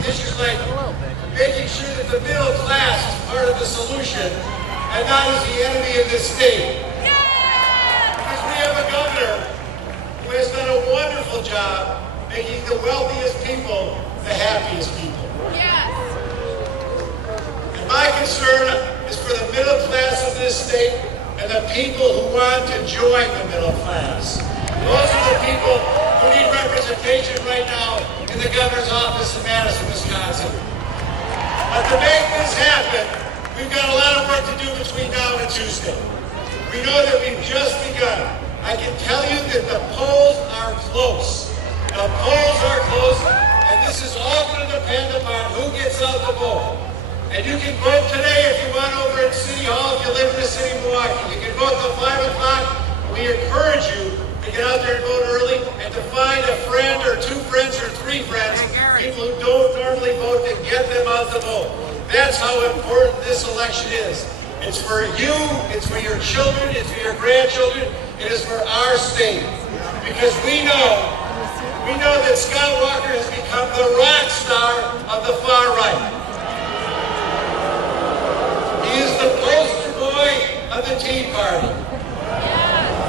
with issues like making sure that the middle class is part of the solution and not as the enemy in this state. Because we have a governor who has done a wonderful job making the wealthiest people the happiest people. And my concern is for the middle class of this state and the people who want to join the middle class. Those are the people who need representation right now in the governor's office in Madison, Wisconsin. But to make this happen, we've got a lot of work to do between now and Tuesday. We know that we've just begun. I can tell you that the polls are close. The polls are close, and this is all going to depend upon who gets out to vote. And you can vote today if you want over at City Hall if you live in the city of Milwaukee. You can vote till 5 o'clock. We encourage you to get out there and vote early and to find a friend or two friends or three friends, people who don't normally vote, and get them out to vote. That's how important this election is. It's for you, it's for your children, it's for your grandchildren, it is for our state. Because we know that Scott Walker has become the rock star of the far right. He is the poster boy of the Tea Party.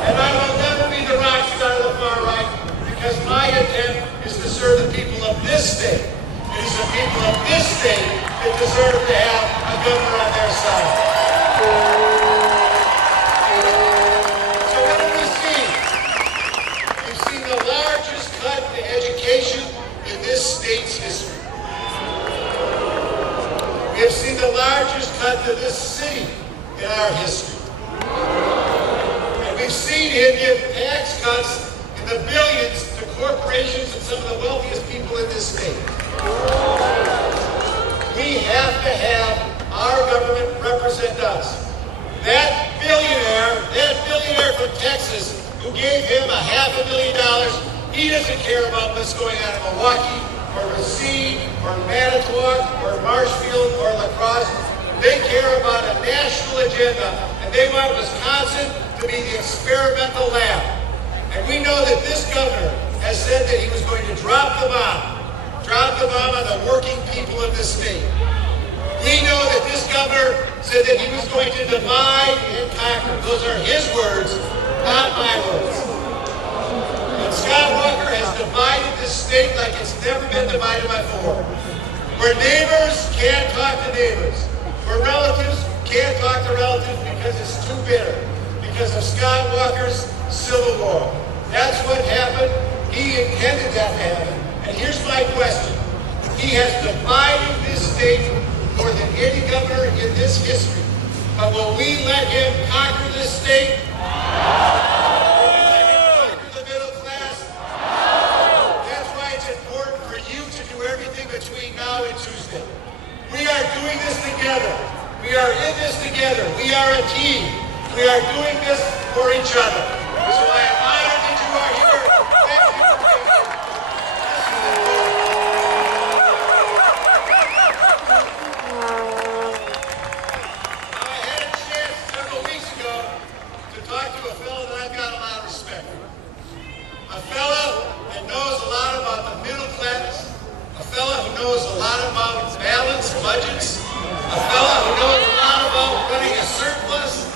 And I will never be the rock star of the far right because my intent is to serve the people of this state. It is the people of this state that deserve to have a governor on their side. So what have we seen? We've seen the largest cut to education in this state's history. We have seen the largest cut to this city in our history. And we've seen him give tax cuts in the billions to corporations and some of the wealthiest people in this state. We have to have our government represent us. That billionaire from Texas who gave him $500,000, he doesn't care about what's going on in Milwaukee, or Racine, or Manitowoc, or Marshfield, or La Crosse. They care about a national agenda, and they want Wisconsin to be the experimental lab. And we know that this governor has said that he was going to drop the bomb on the working people of this state. We know that this governor said that he was going to divide and conquer. Those are his words, not my words. And Scott Walker has divided this state like it's never been divided before. Where neighbors can't talk to neighbors. Where relatives can't talk to relatives because it's too bitter. Because of Scott Walker's Civil War. That's what happened. He intended that to happen. And here's my question. He has divided this state more than any governor in this history. But will we let him conquer this state? Will we let him conquer the middle class? That's why it's important for you to do everything between now and Tuesday. We are doing this together. We are in this together. We are a team. We are doing this for each other. So I am honored that you are here. Thank you for being here. Now, I had a chance several weeks ago to talk to a fellow that I've got a lot of respect for. A fellow that knows a lot about the middle class. A fellow who knows a lot about balanced budgets. A fellow who knows a lot about running a surplus.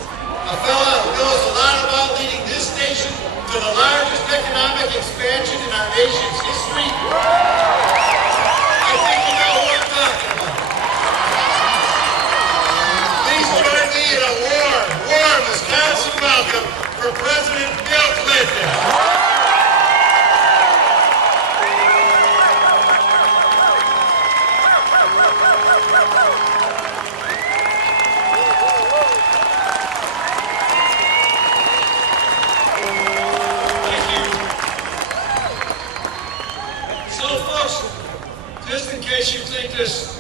A fellow who knows a lot about leading this nation to the largest economic expansion in our nation's history. I think you know who I'm talking about. Please join me in a warm Wisconsin welcome for President Bill Clinton. Just in case you think this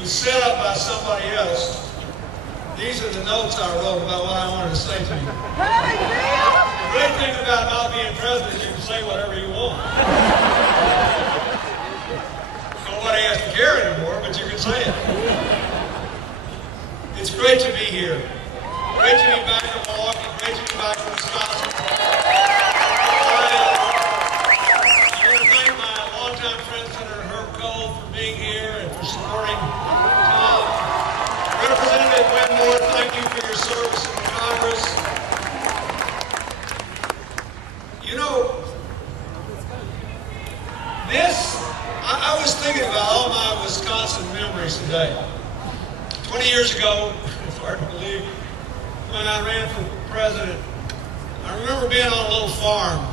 was set up by somebody else, these are the notes I wrote about what I wanted to say to you. The great thing about not being president is you can say whatever you want. Nobody has to care anymore, but you can say it. It's great to be here. Great to be back in Milwaukee. Great to be back in Wisconsin. I want to thank my longtime friend, Senator Cole for being here and for supporting Tom. Representative Winmore, thank you for your service in Congress. You know, I was thinking about all my Wisconsin memories today. 20 years ago, it's hard to believe, when I ran for president, I remember being on a little farm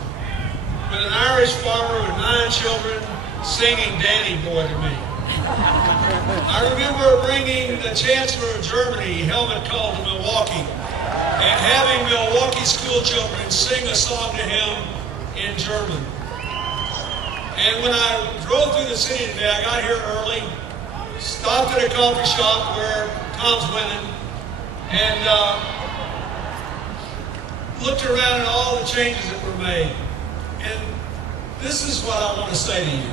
with an Irish farmer with 9 children singing Danny Boy to me. I remember bringing the Chancellor of Germany, Helmut Kohl, to Milwaukee and having Milwaukee school children sing a song to him in German. And when I drove through the city today, I got here early, stopped at a coffee shop where Tom's winning, and looked around at all the changes that were made. And this is what I want to say to you.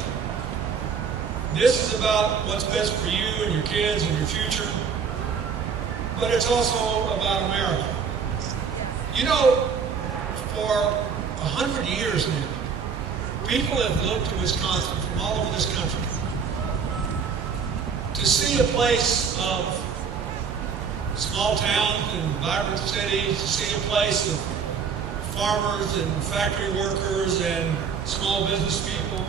This is about what's best for you and your kids and your future, but it's also about America. You know, for 100 years now, people have looked to Wisconsin from all over this country to see a place of small towns and vibrant cities, to see a place of farmers and factory workers and small business people,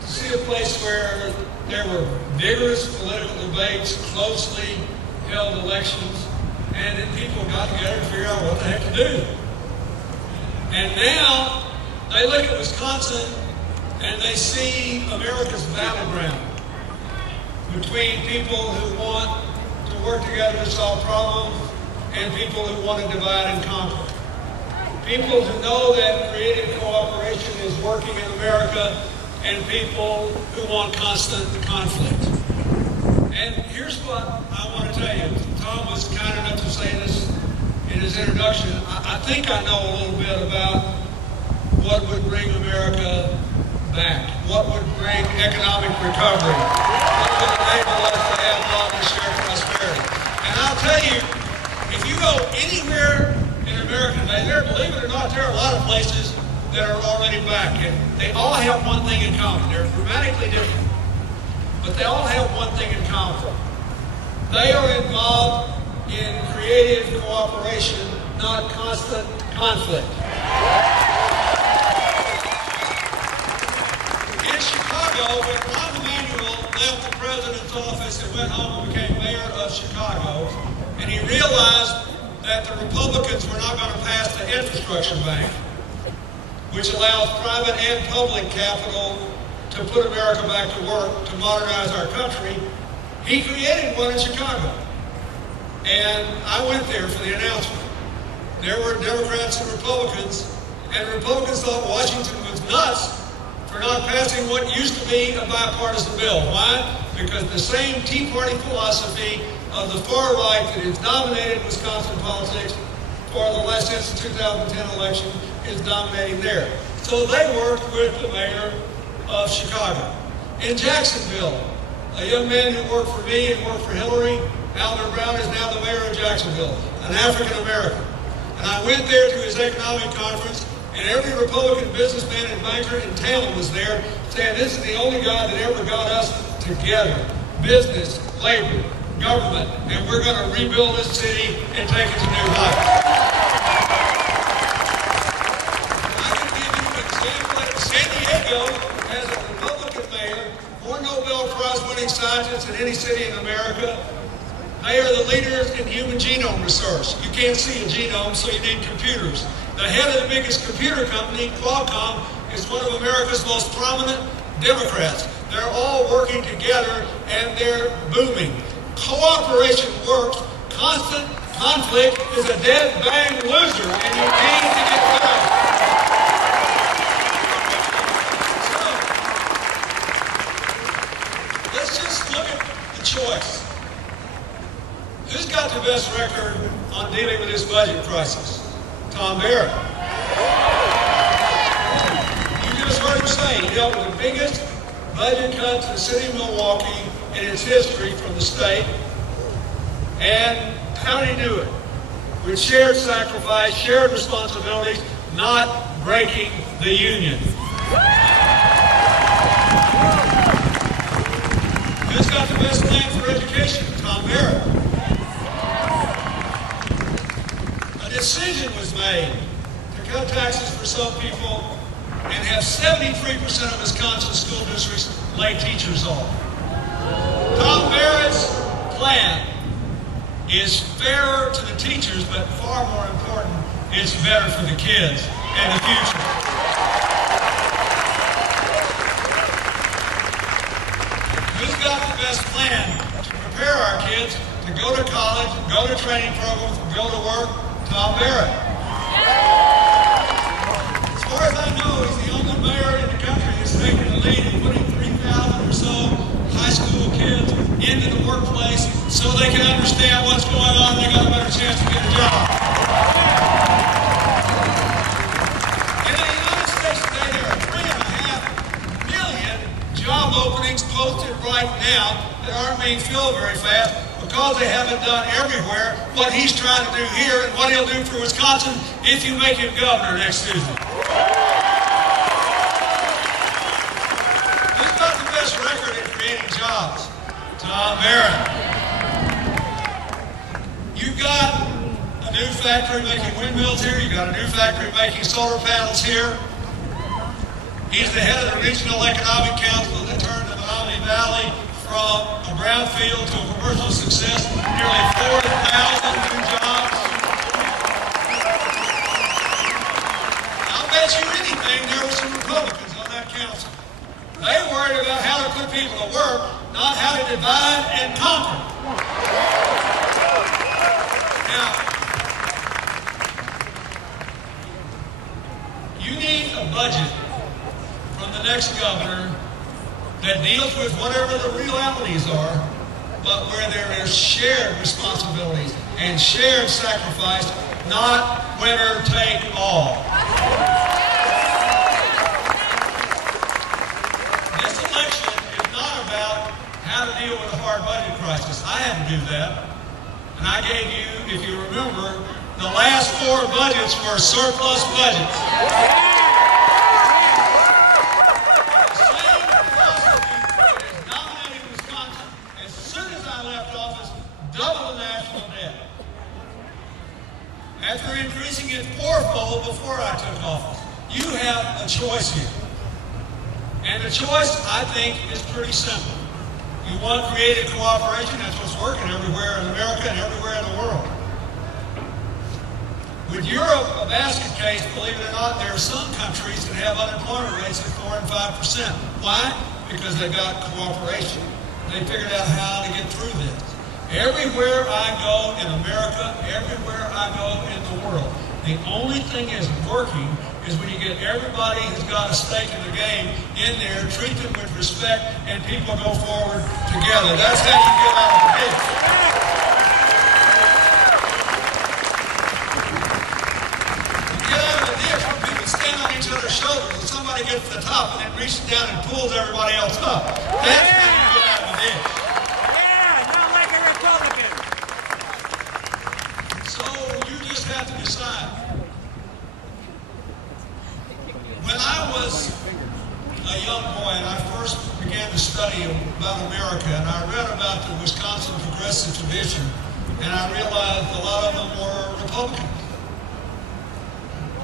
to see a place where there were vigorous political debates, closely held elections, and then people got together to figure out what the heck to do. And now they look at Wisconsin and they see America's battleground between people who want to work together to solve problems and people who want to divide and conquer. People who know that creative cooperation is working in America and people who want constant conflict. And here's what I want to tell you. Tom was kind enough to say this in his introduction. I think I know a little bit about what would bring America back, what would bring economic recovery, what would enable us to have love and shared prosperity. And I'll tell you, if you go anywhere in America today, believe it or not, there are a lot of places that are already back. And they all have one thing in common. They're dramatically different, but they all have one thing in common. They are involved in creative cooperation, not constant conflict. In Chicago, when Rahm Emanuel left the president's office and went home and became mayor of Chicago, and he realized that the Republicans were not going to pass the infrastructure bank, which allows private and public capital to put America back to work, to modernize our country, he created one in Chicago. And I went there for the announcement. There were Democrats and Republicans thought Washington was nuts for not passing what used to be a bipartisan bill. Why? Because the same Tea Party philosophy of the far right that has dominated Wisconsin politics for the last since the 2010 election is dominating there. So they worked with the mayor of Chicago. In Jacksonville, a young man who worked for me and worked for Hillary, Alvin Brown, is now the mayor of Jacksonville, an African American. And I went there to his economic conference, and every Republican businessman and banker in town was there saying, this is the only guy that ever got us together. Business, labor, government, and we're going to rebuild this city and take it to new heights. I can give you an example. San Diego has a Republican mayor, more Nobel Prize winning scientists than any city in America. They are the leaders in human genome research. You can't see a genome, so you need computers. The head of the biggest computer company, Qualcomm, is one of America's most prominent Democrats. They're all working together, and they're booming. Cooperation works. Constant conflict is a dead bang loser, and you need to get better. So, let's just look at the choice. Who's got the best record on dealing with this budget crisis? Tom Barrett. You just heard him say he dealt with the biggest budget cut to the city of Milwaukee in its history from the state. And how did he do it? With shared sacrifice, shared responsibilities, not breaking the union. Education, Tom Barrett. A decision was made to cut taxes for some people and have 73% of Wisconsin school districts lay teachers off. Tom Barrett's plan is fairer to the teachers, but far more important, it's better for the kids and the future. Who's got the best plan to prepare our kids to go to college, go to training programs, go to work? Tom Barrett. As far as I know, he's the only mayor in the country that's taking the lead in putting 3,000 or so high school kids into the workplace so they can understand what's going on and they got a better chance to get a job. In the United States today, there are 3.5 million job openings posted right now that aren't being filled very fast because they haven't done everywhere what he's trying to do here and what he'll do for Wisconsin if you make him governor next Tuesday. Who's got the best record in creating jobs? Tom Barrett. You've got a new factory making windmills here. You've got a new factory making solar panels here. He's the head of the Regional Economic Council that turned the Menominee Valley from a brownfield to a commercial success. Nearly 4,000 new jobs. I'll bet you anything there were some Republicans on that council. They worried about how to put people to work, not how to divide and conquer. Now, you need a budget from the next governor that deals with whatever the realities are, but where there is shared responsibilities and shared sacrifice, not winner take all. This election is not about how to deal with a hard budget crisis. I had to do that. And I gave you, if you remember, the last 4 budgets were surplus budgets. After increasing it 4-fold before I took office. You have a choice here. And the choice, I think, is pretty simple. You want creative cooperation, that's what's working everywhere in America and everywhere in the world. With Europe, a basket case, believe it or not, there are some countries that have unemployment rates of 4 and 5%. Why? Because they've got cooperation. They figured out how to get through this. Everywhere I go in America, everywhere I go in the world, the only thing is working is when you get everybody who's got a stake in the game in there, treat them with respect, and people go forward together. That's how you get out of the ditch. You get out of the ditch when people stand on each other's shoulders and somebody gets to the top and then reaches down and pulls everybody else up. That's how you get out of the ditch. Have to decide. When I was a young boy and I first began to study about America and I read about the Wisconsin Progressive Tradition and I realized a lot of them were Republicans.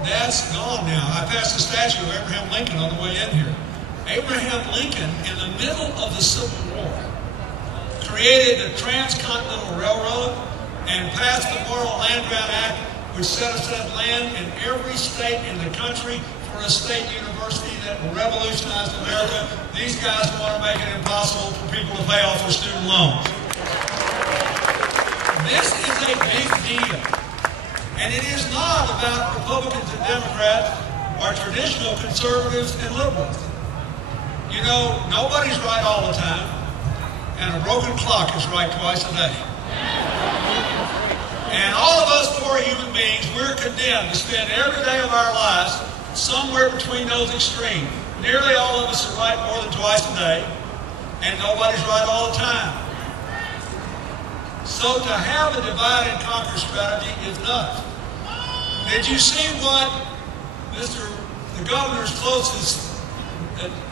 That's gone now. I passed a statue of Abraham Lincoln on the way in here. Abraham Lincoln, in the middle of the Civil War, created the Transcontinental Railroad and passed the Morrill Land Grant Act, which set aside land in every state in the country for a state university that will revolutionize America. These guys want to make it impossible for people to pay off their student loans. This is a big deal. And it is not about Republicans and Democrats or traditional conservatives and liberals. You know, nobody's right all the time, and a broken clock is right twice a day. And all of us poor human beings, we're condemned to spend every day of our lives somewhere between those extremes. Nearly all of us are right more than twice a day, and nobody's right all the time. So to have a divide and conquer strategy is nuts. Did you see what the governor's closest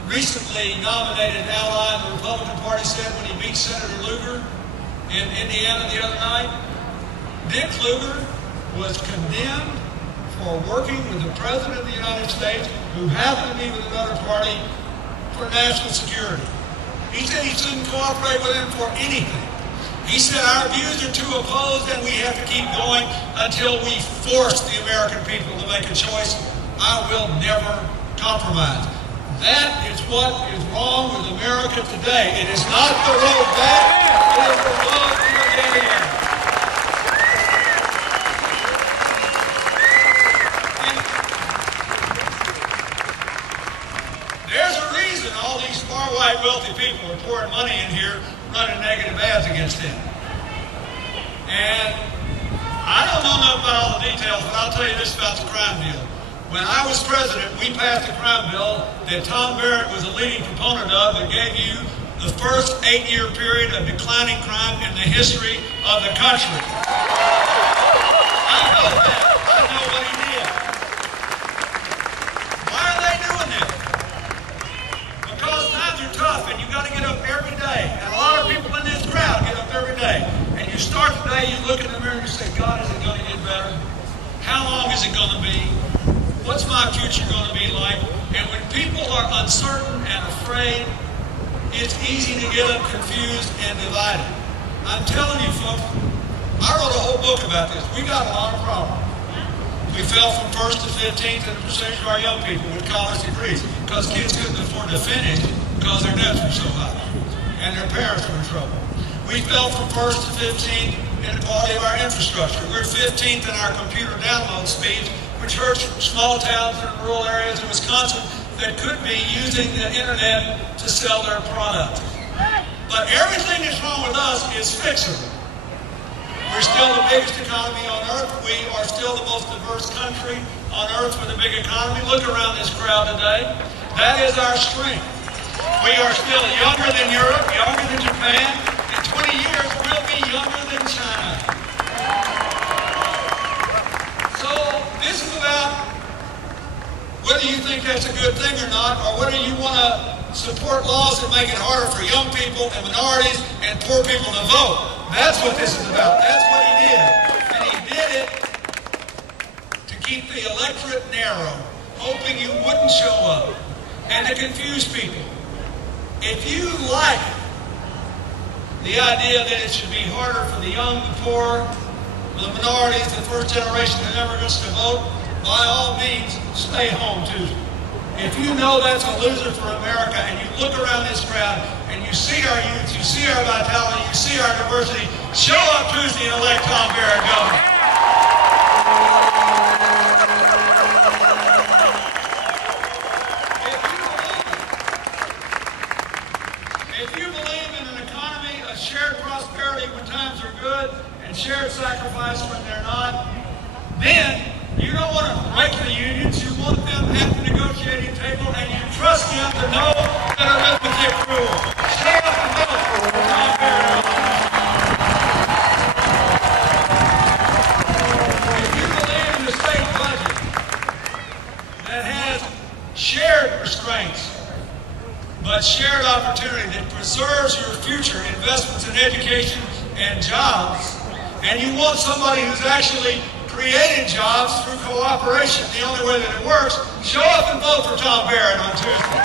recently nominated ally in the Republican Party said when he beat Senator Lugar? in Indiana the other night. Dick Kluger was condemned for working with the President of the United States, who happened to be with another party, for national security. He said he shouldn't cooperate with him for anything. He said our views are too opposed and we have to keep going until we force the American people to make a choice. I will never compromise. That is what is wrong with America today. It is not the road back, it is the road to the dead end. There's a reason all these far-right wealthy people are pouring money in here running negative ads against him. And I don't know enough about all the details, but I'll tell you this about the crime deal. When I was president, we passed a crime bill that Tom Barrett was a leading proponent of that gave you the first 8-year period of declining crime in the history of the country. I know that. I know what he did. Why are they doing this? Because times are tough and you got to get up every day. And a lot of people in this crowd get up every day. And you start the day, you look in the mirror and you say, God, is it going to get better? How long is it going to be? What's my future going to be like? And when people are uncertain and afraid, it's easy to get them confused and divided. I'm telling you, folks, I wrote a whole book about this. We got a lot of problems. We fell from 1st to 15th in the percentage of our young people with college degrees because kids couldn't afford to finish because their debts were so high and their parents were in trouble. We fell from 1st to 15th in the quality of our infrastructure. We're 15th in our computer download speeds, which hurts small towns and rural areas in Wisconsin that could be using the internet to sell their product. But everything that's wrong with us is fixable. We're still the biggest economy on earth. We are still the most diverse country on earth with a big economy. Look around this crowd today. That is our strength. We are still younger than Europe, younger than Japan. In 20 years, we'll be younger than China. So this is about whether you think that's a good thing or not, or whether you want to support laws that make it harder for young people and minorities and poor people to vote. That's what this is about. That's what he did. And he did it to keep the electorate narrow, hoping you wouldn't show up, and to confuse people. If you like the idea that it should be harder for the young, the poor, the minorities, the first generation of immigrants to vote, by all means, stay home Tuesday. If you know that's a loser for America and you look around this crowd and you see our youth, you see our vitality, you see our diversity, show up Tuesday and elect Tom Barrett governor. If you believe in an economy of shared prosperity when times are good and shared sacrifice when they're not, then you don't want to break the unions. You want them at the negotiating table, and you trust them to know that arithmetic rules. Show up and vote for Tom Barrett. If you believe in the state budget that has shared restraints, but shared opportunity that preserves your future investments in education and jobs, and you want somebody who's actually created jobs through cooperation, the only way that it works, show up and vote for Tom Barrett on Tuesday.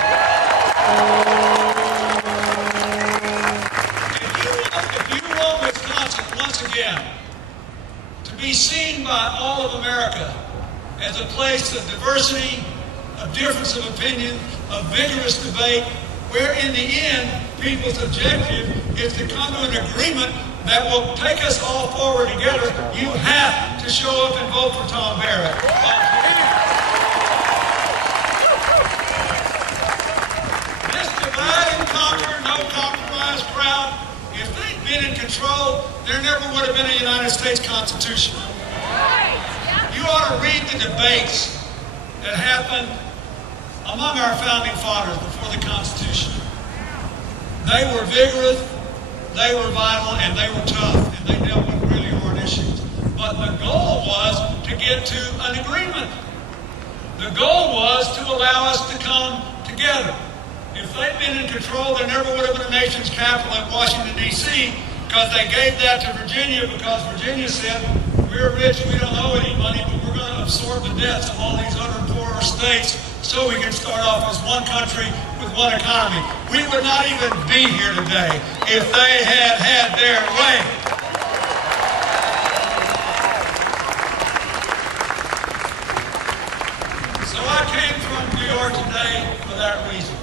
If you want Wisconsin, once again, to be seen by all of America as a place of diversity, of difference of opinion, of vigorous debate, where in the end, people's objective is to come to an agreement that will take us all forward together, you have to show up and vote for Tom Barrett. This divide and conquer, no compromise crowd, if they'd been in control, there never would have been a United States Constitution. You ought to read the debates that happened among our founding fathers before the Constitution. They were vigorous, they were vital, and they were tough, and they dealt with really hard issues. But the goal was to get to an agreement. The goal was to allow us to come together. If they'd been in control, there never would have been a nation's capital in Washington, D.C., because they gave that to Virginia because Virginia said, we're rich, we don't owe any money, but we're going to absorb the debts of all these other poorer states so we can start off as one country with one economy. We would not even be here today if they had had their way. So I came from New York today for that reason.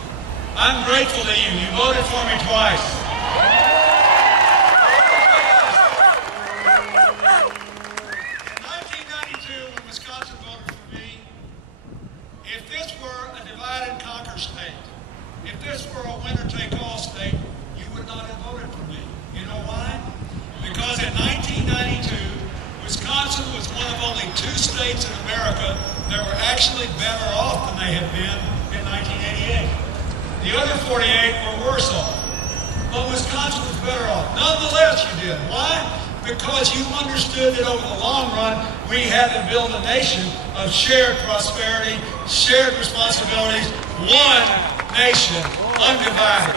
I'm grateful to you. You voted for me twice. In 1992, when Wisconsin voted for me, if this were a divide and conquer state, if this were a winner-take-all state, you would not have voted for me. You know why? Because in 1992, Wisconsin was one of only 2 states in America that were actually better off than they had been in 1988. The other 48 were worse off. But Wisconsin was better off. Nonetheless, you did. Why? Because you understood that over the long run, we had to build a nation of shared prosperity, shared responsibilities, one nation, undivided.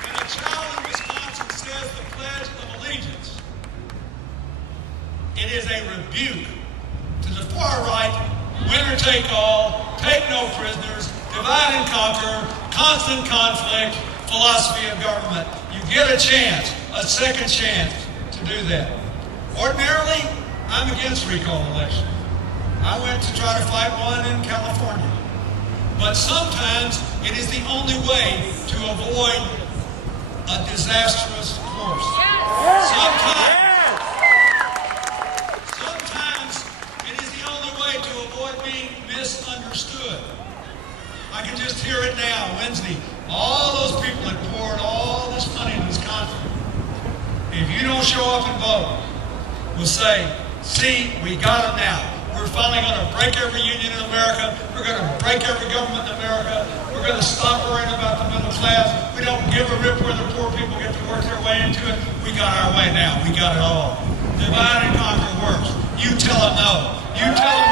And a child in Wisconsin says the Pledge of Allegiance. It is a rebuke to the far right, winner take all, take no prisoners, divide and conquer, constant conflict, philosophy of government. You get a chance, a second chance to do that. Ordinarily, I'm against recall elections. I went to try to fight one in California. But sometimes it is the only way to avoid a disastrous course. Sometimes it is the only way to avoid being misunderstood. I can just hear it now, Wednesday. All those people that poured all this money in Wisconsin, if you don't show up and vote, will say, see, we got them now. We're finally going to break every union in America. We're going to break every government in America. We're going to stop worrying about the middle class. We don't give a rip where the poor people get to work their way into it. We got our way now. We got it all. Divide and conquer works. You tell them no. You tell them